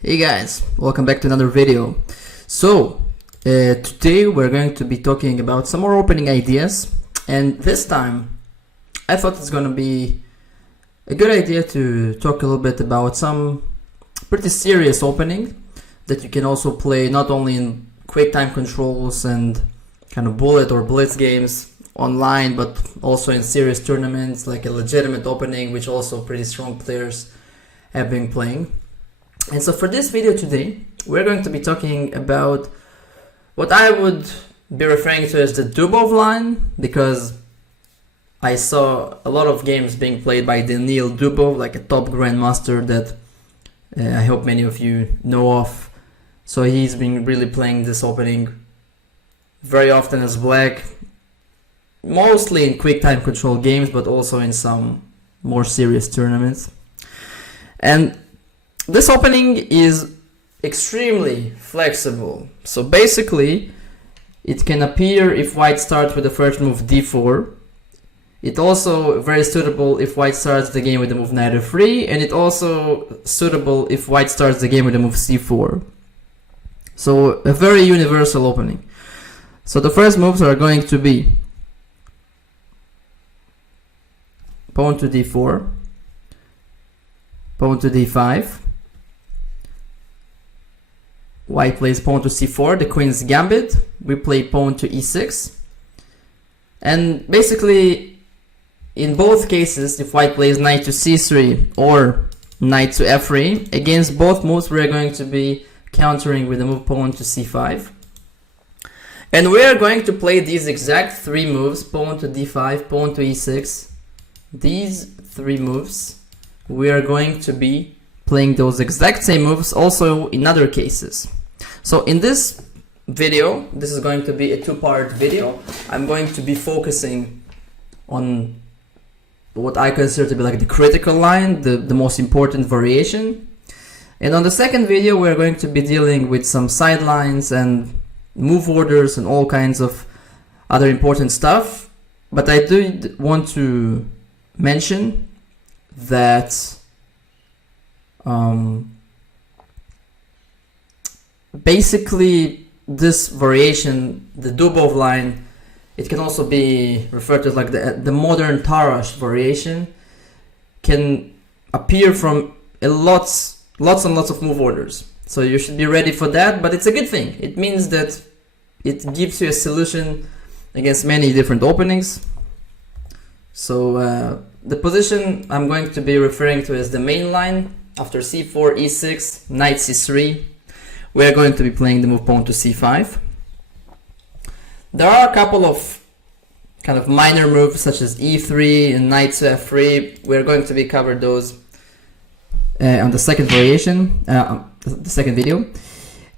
Hey guys, welcome back to another video. Today we're going to be talking about some more opening ideas, and this time I thought it's gonna be a good idea to talk a little bit about some pretty serious opening that you can also play not only in quick time controls and kind of bullet or blitz games online, but also in serious tournaments like a legitimate opening, which also pretty strong players have been playing. And so for this video today, we're going to be talking about what I would be referring to as the Dubov line, because I saw a lot of games being played by Daniil Dubov, like a top grandmaster that I hope many of you know of. So he's been really playing this opening very often as black, mostly in quick time control games, but also in some more serious tournaments. And this opening is extremely flexible. So basically, it can appear if white starts with the first move d4. It's also very suitable if white starts the game with the move knight f3, and it's also suitable if white starts the game with the move c4. So a very universal opening. So the first moves are going to be pawn to d4, pawn to d5, white plays pawn to c4, the queen's gambit, we play pawn to e6, and basically in both cases, if white plays knight to c3 or knight to f3, against both moves we are going to be countering with the move pawn to c5. And we are going to play these exact three moves, pawn to d5, pawn to e6, these three moves, we are going to be playing those exact same moves also in other cases. So in this video, this is going to be a two-part video. I'm going to be focusing on what I consider to be like the critical line, the most important variation. And on the second video, we're going to be dealing with some sidelines and move orders and all kinds of other important stuff. But I do want to mention that basically this variation, the Dubov line, it can also be referred to as like the modern Tarrasch variation, can appear from lots and lots of move orders. So you should be ready for that, but it's a good thing. It means that it gives you a solution against many different openings. So the position I'm going to be referring to as the main line. After c4, e6, knight c3, we are going to be playing the move pawn to c5. There are a couple of kind of minor moves such as e3 and knight to f3. We are going to be cover those on the second variation, the second video.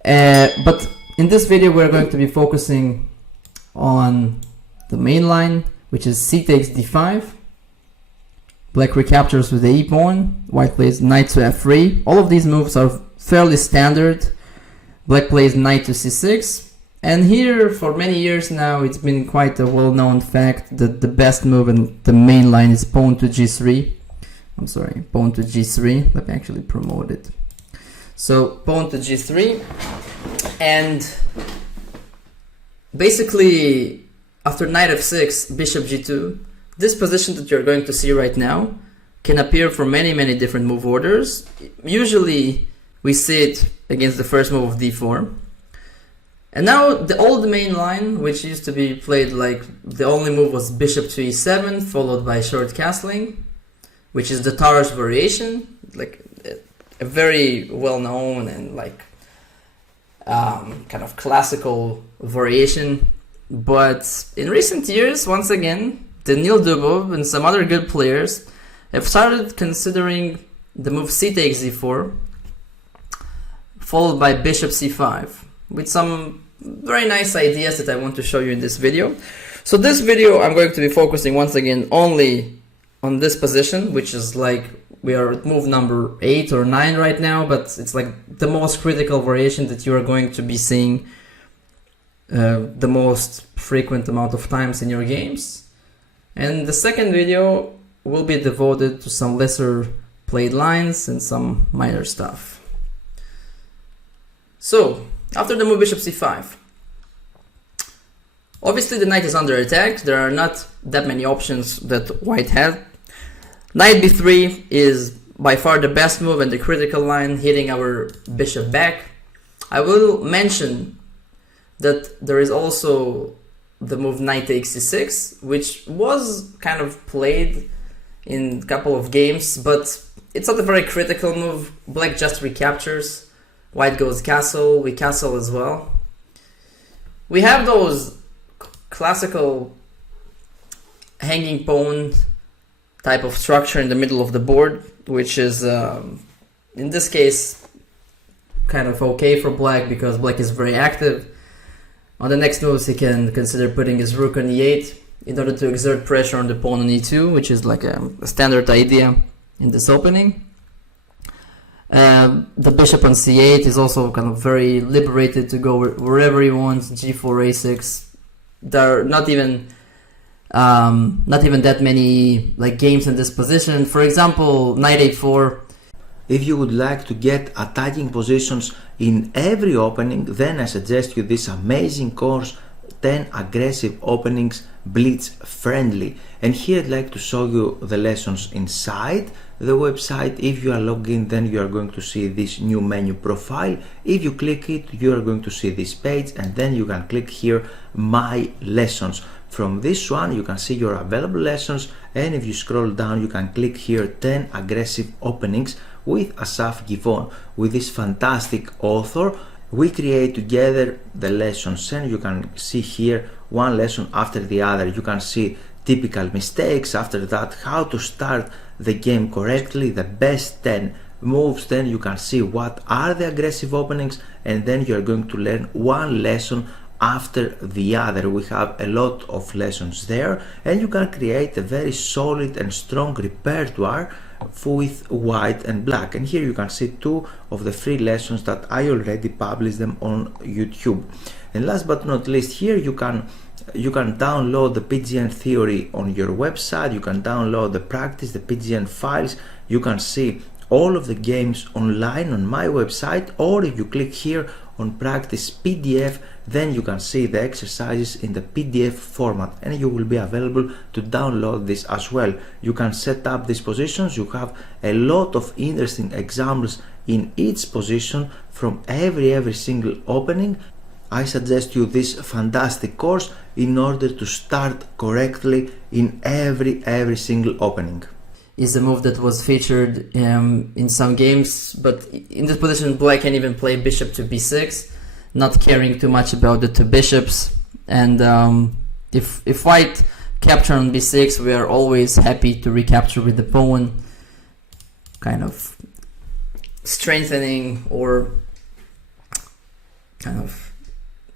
But in this video, we are going to be focusing on the main line, which is c takes d5. Black recaptures with the e-pawn, white plays knight to f3. All of these moves are fairly standard. Black plays knight to c6. And here, for many years now, it's been quite a well-known fact that the best move in the main line is pawn to g3. I'm sorry, pawn to g3. Let me actually promote it. So, pawn to g3. And basically, after knight f6, bishop g2, this position that you're going to see right now can appear from many different move orders. Usually we see it against the first move of d4. And now the old main line, which used to be played like the only move was bishop to e7 followed by short castling, which is the Tarrasch variation, like a very well-known and like kind of classical variation. But in recent years, once again, Daniil Dubov and some other good players have started considering the move c takes d4 followed by bishop c5 with some very nice ideas that I want to show you in this video. So this video I'm going to be focusing once again only on this position, which is like we are at move number 8 or 9 right now, but it's like the most critical variation that you are going to be seeing the most frequent amount of times in your games. And the second video will be devoted to some lesser played lines and some minor stuff. So after the move bishop c5, obviously the knight is under attack. There are not that many options that white had. Knight b3 is by far the best move and the critical line, hitting our bishop back. I will mention that there is also the move knight takes c6, which was kind of played in a couple of games, but it's not a very critical move. Black just recaptures. White goes castle, we castle as well. We have those classical hanging pawn type of structure in the middle of the board, which is in this case kind of okay for black because black is very active. On the next moves he can consider putting his rook on e8 in order to exert pressure on the pawn on e2, which is like a standard idea in this opening. The bishop on c8 is also kind of very liberated to go wherever he wants. g4, a6. There are not even that many like games in this position. For example, knight a4. If you would like to get attacking positions in every opening, then I suggest you this amazing course, 10 aggressive openings, blitz friendly. And here I'd like to show you the lessons inside the website. If you are logged in, then you are going to see this new menu profile. If you click it, you are going to see this page, and then you can click here my lessons. From this one you can see your available lessons, and if you scroll down you can click here 10 aggressive openings with Asaf Givon. With this fantastic author we create together the lessons, and you can see here one lesson after the other. You can see typical mistakes, after that how to start the game correctly, the best 10 moves, then you can see what are the aggressive openings, and then you are going to learn one lesson after the other. We have a lot of lessons there, and you can create a very solid and strong repertoire with white and black. And here you can see two of the free lessons that I already published them on YouTube. And last but not least, here you can download the PGN theory on your website. You can download the practice, the PGN files. You can see all of the games online on my website, or if you click here on practice PDF, then you can see the exercises in the PDF format, and you will be available to download this as well. You can set up these positions. You have a lot of interesting examples in each position from every single opening. I suggest you this fantastic course in order to start correctly in every single opening. Is a move that was featured in some games, but in this position black can even play bishop to b6, not caring too much about the two bishops. And if white capture on b6, we are always happy to recapture with the pawn, kind of strengthening or kind of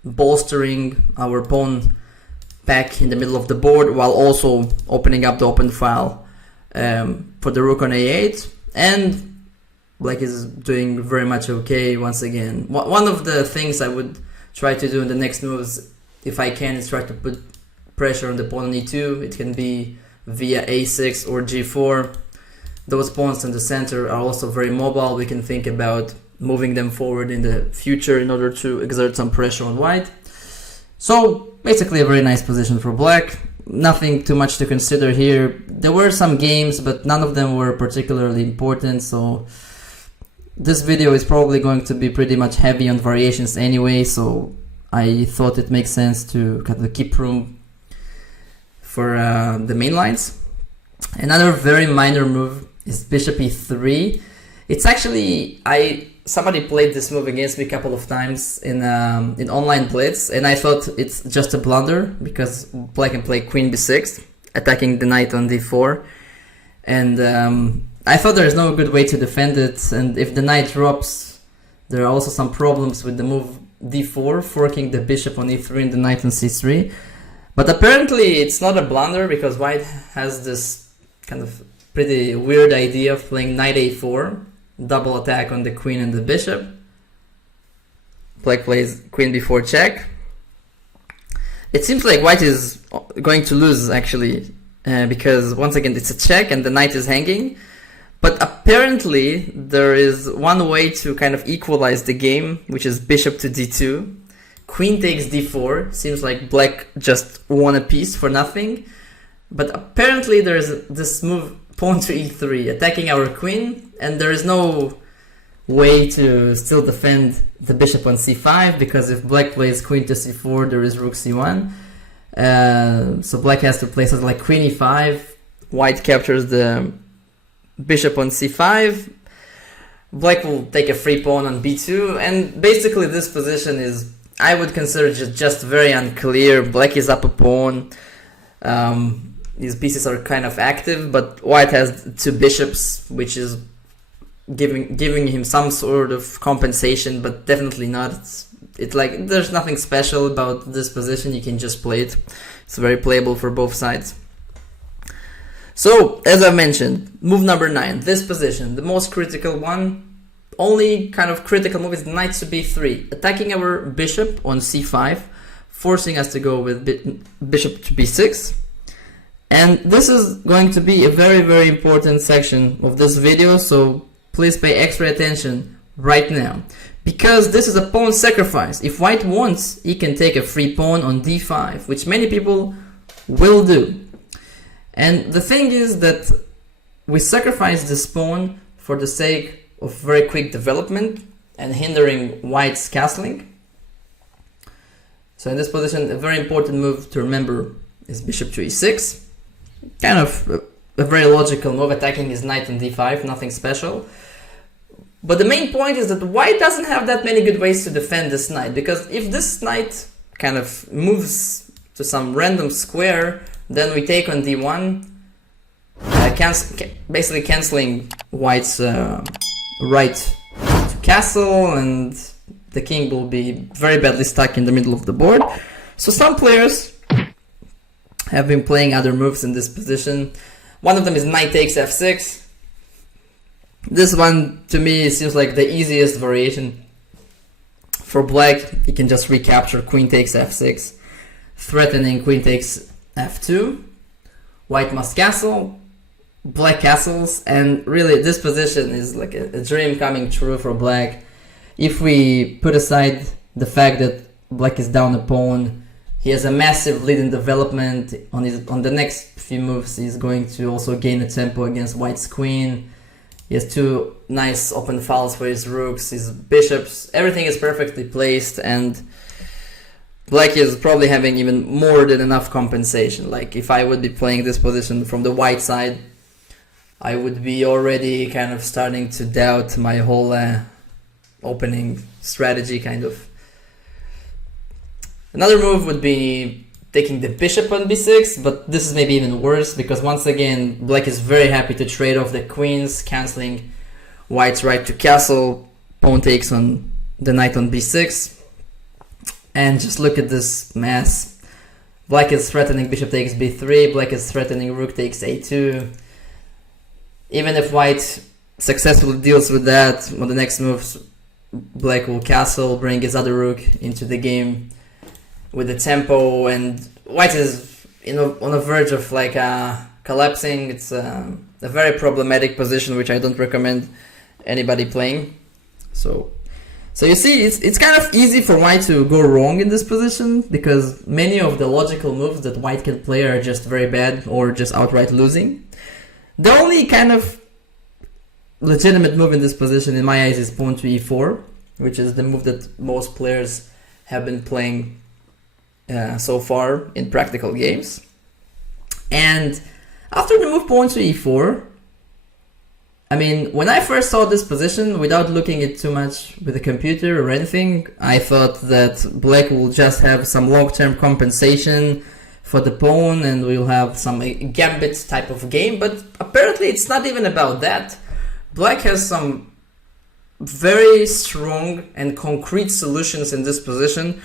bolstering our pawn back in the middle of the board, while also opening up the open file for the rook on a8. And black is doing very much okay once again. One of the things I would try to do in the next moves, if I can, is try to put pressure on the pawn on e2. It can be via a6 or g4. Those pawns in the center are also very mobile. We can think about moving them forward in the future in order to exert some pressure on white. So basically a very nice position for black. Nothing too much to consider here. There were some games, but none of them were particularly important, so this video is probably going to be pretty much heavy on variations anyway, so I thought it makes sense to kind of keep room for the main lines. Another very minor move is bishop e3. It's actually, somebody played this move against me a couple of times in online blitz, and I thought it's just a blunder because black can play queen b6, attacking the knight on d4, and I thought there's no good way to defend it. And if the knight drops, there are also some problems with the move d4, forking the bishop on e3 and the knight on c3. But apparently it's not a blunder, because white has this kind of pretty weird idea of playing knight a4, double attack on the queen and the bishop. Black plays queen b4 check. It seems like white is going to lose actually, because once again it's a check and the knight is hanging. But apparently there is one way to kind of equalize the game, which is bishop to d2. Queen takes d4. Seems like black just won a piece for nothing. But apparently there is this move, pawn to e3, attacking our queen, and there is no way to still defend the bishop on c5, because if black plays queen to c4, there is rook c1. So black has to play something like queen e5. White captures the bishop on c5. Black will take a free pawn on b2, and basically this position is, I would consider just very unclear. Black is up a pawn. These pieces are kind of active, but white has two bishops, which is giving him some sort of compensation, but definitely not. It's like there's nothing special about this position. You can just play it. It's very playable for both sides. So, as I mentioned, move number 9, this position, the most critical one. Only kind of critical move is knight to b3, attacking our bishop on c5, forcing us to go with bishop to b6. And this is going to be a very, very important section of this video, so please pay extra attention right now. Because this is a pawn sacrifice. If white wants, he can take a free pawn on d5, which many people will do. And the thing is that we sacrifice this pawn for the sake of very quick development and hindering white's castling. So in this position, a very important move to remember is bishop to e6. Kind of a very logical move, attacking his knight on d5, nothing special. But the main point is that white doesn't have that many good ways to defend this knight, because if this knight kind of moves to some random square, then we take on d1, basically cancelling white's right to castle, and the king will be very badly stuck in the middle of the board. So some players have been playing other moves in this position. One of them is knight takes f6. This one, to me, seems like the easiest variation. For black, you can just recapture queen takes f6, threatening queen takes f2. White must castle, black castles, and really this position is like a dream coming true for black. If we put aside the fact that black is down a pawn, he has a massive lead in development. On the next few moves, he's going to also gain a tempo against white's queen. He has two nice open files for his rooks, his bishops. Everything is perfectly placed, and black is probably having even more than enough compensation. Like if I would be playing this position from the white side, I would be already kind of starting to doubt my whole opening strategy, kind of. Another move would be taking the bishop on b6, but this is maybe even worse, because once again, black is very happy to trade off the queens, cancelling white's right to castle. Pawn takes on the knight on b6. And just look at this mess. Black is threatening bishop takes b3, black is threatening rook takes a2. Even if white successfully deals with that, on the next moves, black will castle, bring his other rook into the game with the tempo, and white is on the verge of like collapsing. It's a very problematic position, which I don't recommend anybody playing. So you see, it's kind of easy for white to go wrong in this position, because many of the logical moves that white can play are just very bad or just outright losing. The only kind of legitimate move in this position, in my eyes, is pawn to e4, which is the move that most players have been playing so far in practical games. And after the move pawn to e4, I mean, when I first saw this position, without looking at too much with the computer or anything, I thought that black will just have some long-term compensation for the pawn and we'll have some gambit type of game, but apparently it's not even about that. Black has some very strong and concrete solutions in this position,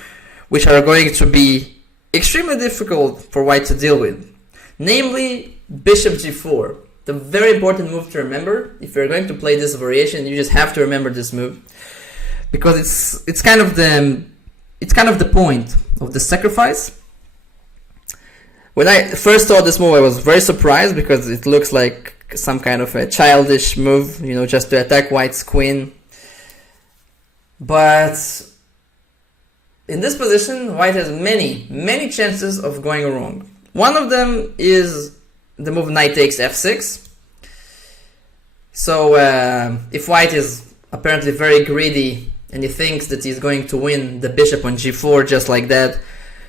which are going to be extremely difficult for white to deal with. Namely, bishop g4. The very important move to remember. If you're going to play this variation, you just have to remember this move, because it's kind of the point of the sacrifice. When I first saw this move, I was very surprised, because it looks like some kind of a childish move, you know, just to attack white's queen. But in this position, white has many chances of going wrong. One of them is the move knight takes f6. So if white is apparently very greedy and he thinks that he's going to win the bishop on g4 just like that,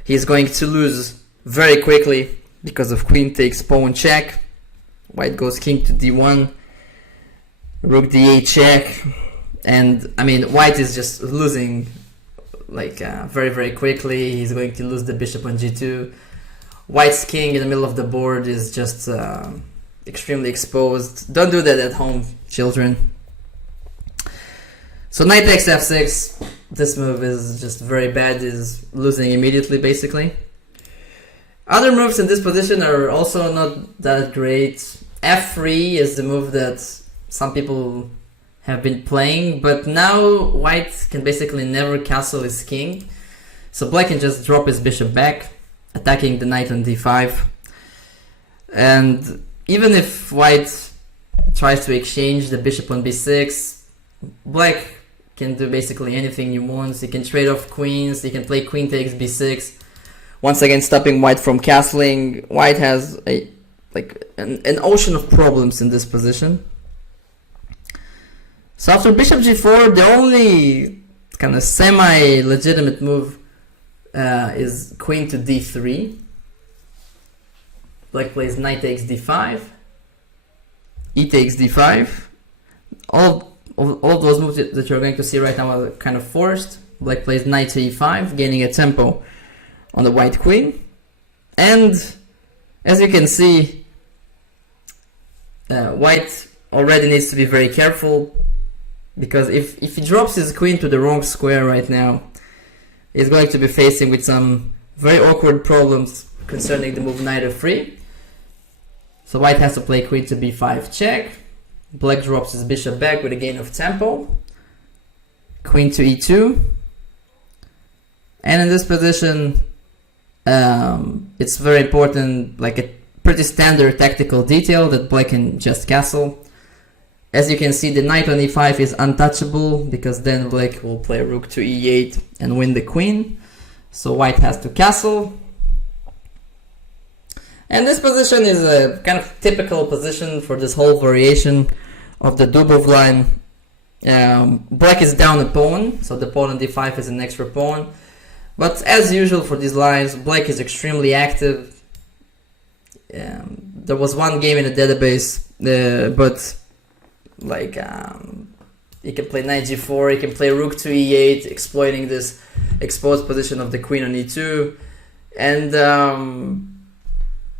he's going to lose very quickly because of queen takes pawn check. White goes king to d1, rook d8 check, and I mean white is just losing like very quickly. He's going to lose the bishop on g2. White's king in the middle of the board is just extremely exposed. Don't do that at home, children. So knight takes f6. This move is just very bad, is losing immediately basically. Other moves in this position are also not that great. f3 is the move that some people have been playing, but now white can basically never castle his king. So black can just drop his bishop back, attacking the knight on d5. And even if white tries to exchange the bishop on b6, black can do basically anything he wants. He can trade off queens, he can play queen takes b6, once again stopping white from castling. White has an ocean of problems in this position. So after bishop g4, the only kind of semi-legitimate move is queen to d3. Black plays knight takes d5, e takes d5. All of those moves that you're going to see right now are kind of forced. Black plays knight to e5, gaining a tempo on the white queen. And as you can see, white already needs to be very careful, because if he drops his queen to the wrong square right now, he's going to be facing with some very awkward problems concerning the move knight f3. So white has to play queen to b5 check. Black drops his bishop back with a gain of tempo. Queen to e2. And in this position, it's very important, like a pretty standard tactical detail, that black can just castle. As you can see, the knight on e5 is untouchable, because then black will play rook to e8 and win the queen. So white has to castle. And this position is a kind of typical position for this whole variation of the Dubov line. Black is down a pawn, so the pawn on d5 is an extra pawn. But as usual for these lines, black is extremely active. There was one game in the database, but like he can play knight g4, he can play rook to e8, exploiting this exposed position of the queen on e2, and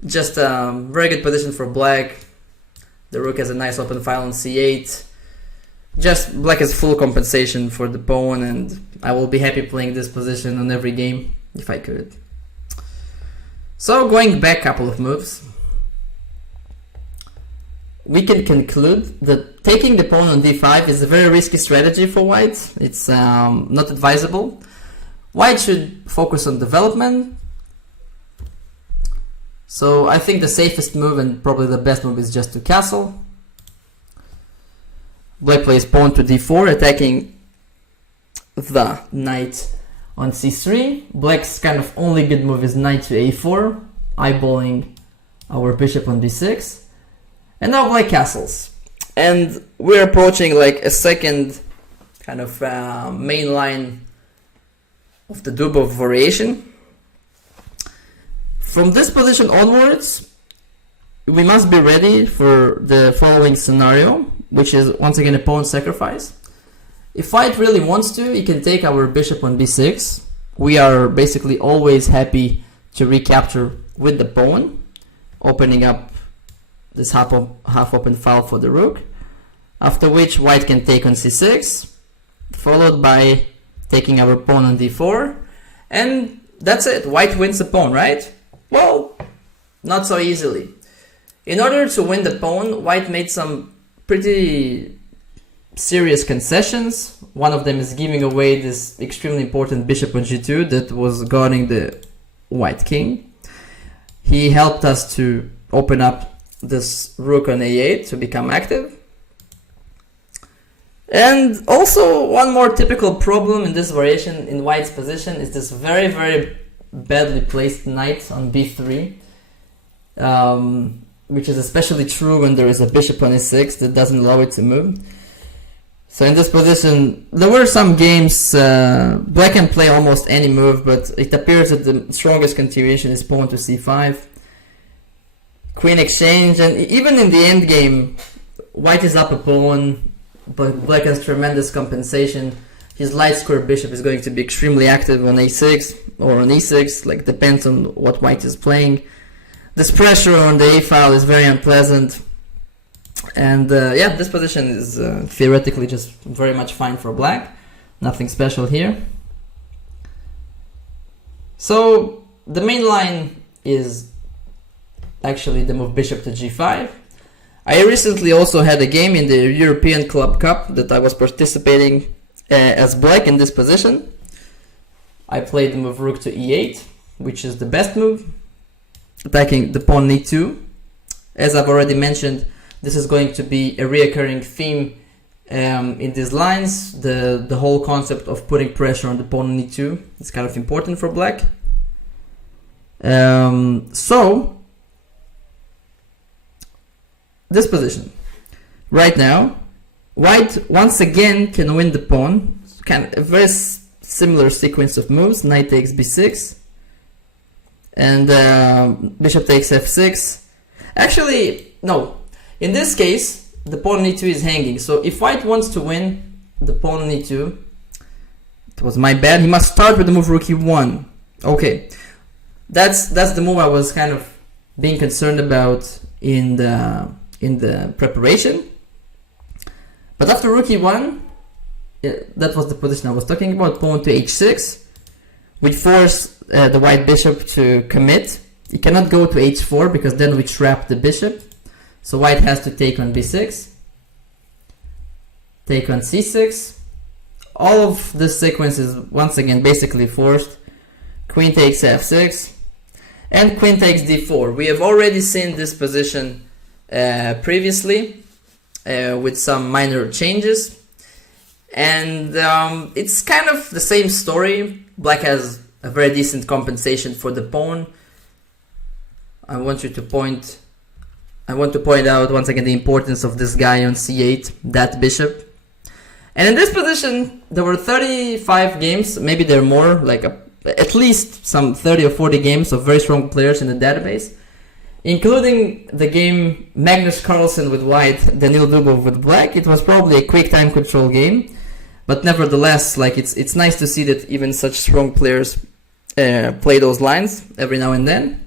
just a very good position for black. The rook has a nice open file on c8. Just black has full compensation for the pawn, and I will be happy playing this position on every game if I could. So going back a couple of moves, we can conclude that taking the pawn on d5 is a very risky strategy for white. It's not advisable. White should focus on development. So I think the safest move and probably the best move is just to castle. Black plays pawn to d4, attacking the knight on c3. Black's kind of only good move is knight to a4, eyeballing our bishop on b6. And now black castles. And we're approaching like a second kind of main line of the Dubov variation. From this position onwards, we must be ready for the following scenario, which is once again a pawn sacrifice. If white really wants to, he can take our bishop on b6. We are basically always happy to recapture with the pawn, opening up this half open file for the rook. After which white can take on c6, followed by taking our pawn on d4, and that's it. White wins the pawn, right? Well, not so easily. In order to win the pawn, white made some pretty serious concessions. One of them is giving away this extremely important bishop on g2 that was guarding the white king. He helped us to open up this rook on a8 to become active. And also one more typical problem in this variation in white's position is this very, very badly placed knight on b3, which is especially true when there is a bishop on e6 that doesn't allow it to move. So in this position, there were some games, black can play almost any move, but it appears that the strongest continuation is pawn to c5, queen exchange, and even in the end game, white is up a pawn, but black has tremendous compensation. His light square bishop is going to be extremely active on a6 or on e6, like depends on what white is playing. This pressure on the a file is very unpleasant. And yeah, this position is theoretically just very much fine for black. Nothing special here. So the main line is actually the move bishop to g5. I recently also had a game in the European Club Cup that I was participating as black in this position. I played the move rook to e8, which is the best move, attacking the pawn e2. As I've already mentioned, this is going to be a reoccurring theme in these lines. The whole concept of putting pressure on the pawn on e2 is kind of important for black. So this position right now, white once again can win the pawn. Kind of a very similar sequence of moves: knight takes b6, and bishop takes f6. Actually, no. In this case, the pawn on e2 is hanging. So if white wants to win the pawn on e2, it was my bad. He must start with the move rook e1. Okay, that's the move I was kind of being concerned about in the preparation. But after rook e1, that was the position I was talking about. Pawn to h6, which forced the white bishop to commit. He cannot go to h4 because then we trap the bishop. So white has to take on b6, take on c6. All of this sequence is once again basically forced. Queen takes f6, and queen takes d4. We have already seen this position previously with some minor changes, and it's kind of the same story. Black has a very decent compensation for the pawn. I want to point out once again the importance of this guy on c8, that bishop. And in this position, there were 35 games, maybe there are more, like at least some 30 or 40 games of very strong players in the database, including the game Magnus Carlsen with white, Danil Dubov with black. It was probably a quick time control game, but nevertheless, like it's nice to see that even such strong players play those lines every now and then.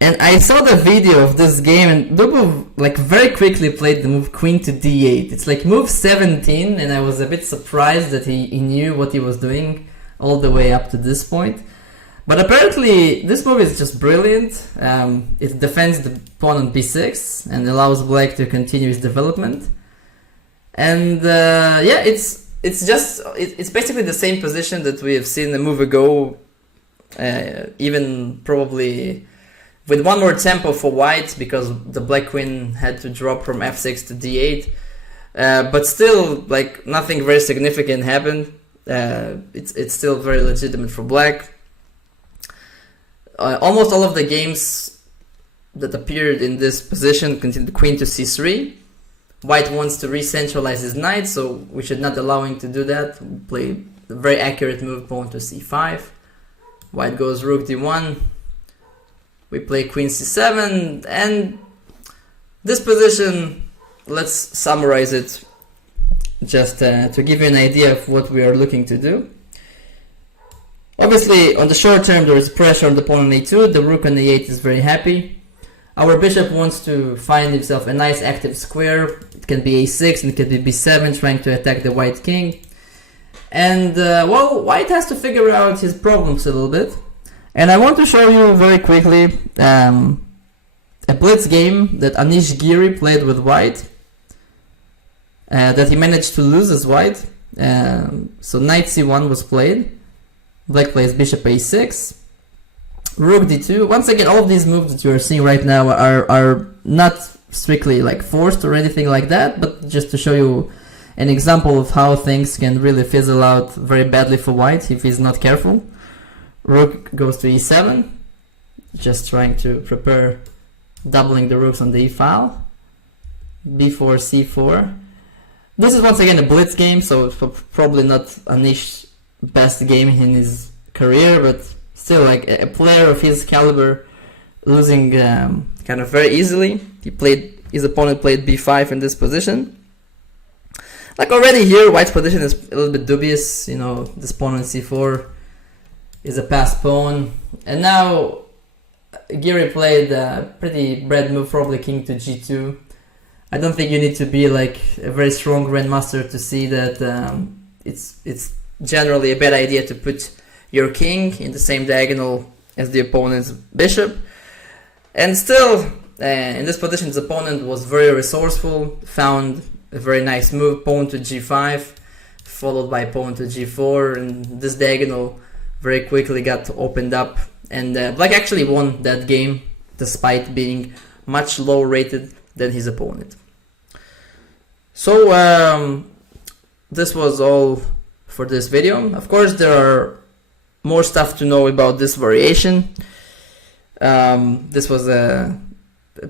And I saw the video of this game, and Dubov like very quickly played the move queen to d8. It's like move 17, and I was a bit surprised that he knew what he was doing all the way up to this point. But apparently this move is just brilliant. It defends the pawn on b6 and allows black to continue his development. And yeah, it's basically the same position that we have seen a move ago, even probably with one more tempo for white, because the black queen had to drop from f6 to d8. But still, like, nothing very significant happened. It's still very legitimate for black. Almost all of the games that appeared in this position continued queen to c3. White wants to re-centralize his knight, so we should not allow him to do that. Play a very accurate move, pawn to c5. White goes rook d1. We play queen c7, and this position, let's summarize it just to give you an idea of what we are looking to do. Obviously, on the short term, there is pressure on the pawn on a2. The rook on a8 is very happy. Our bishop wants to find himself a nice active square. It can be a6 and it can be b7, trying to attack the white king. And, well, white has to figure out his problems a little bit. And I want to show you very quickly a blitz game that Anish Giri played with white, that he managed to lose as white. So knight c1 was played. Black plays bishop a6. rook d2. Once again, all of these moves that you are seeing right now are not strictly like forced or anything like that, but just to show you an example of how things can really fizzle out very badly for white if he's not careful. Rook goes to e7, just trying to prepare doubling the rooks on the e file. b4, c4. This is once again a blitz game, so it's probably not Anish's best game in his career, but still, like a player of his caliber losing kind of very easily. His opponent played b5 in this position. Like already here, white's position is a little bit dubious. You know, this pawn on c4 is a passed pawn, and now Giri played a pretty bad move, probably king to g2. I don't think you need to be like a very strong grandmaster to see that it's generally a bad idea to put your king in the same diagonal as the opponent's bishop. And still, in this position, his opponent was very resourceful, found a very nice move, pawn to g5, followed by pawn to g4, and this diagonal very quickly got opened up, and black actually won that game despite being much lower rated than his opponent. So this was all for this video. Of course, there are more stuff to know about this variation. This was a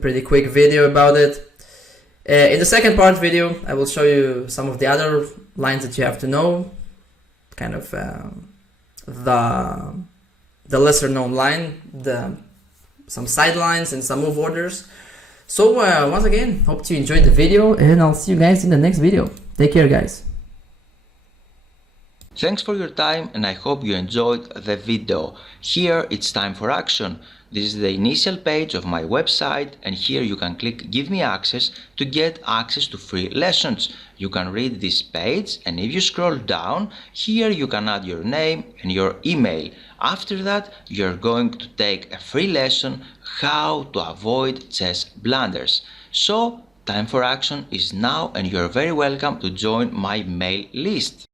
pretty quick video about it. In the second part video, I will show you some of the other lines that you have to know, kind of the lesser known line, some sidelines and some move orders. So once again, hope you enjoyed the video, and I'll see you guys in the next video. Take care, guys. Thanks for your time, and I hope you enjoyed the video. Here it's time for action. This is the initial page of my website, and here you can click Give me access to get access to free lessons. You can read this page, and if you scroll down, here you can add your name and your email. After that, you're going to take a free lesson how to avoid chess blunders. So, time for action is now, and you're very welcome to join my mail list.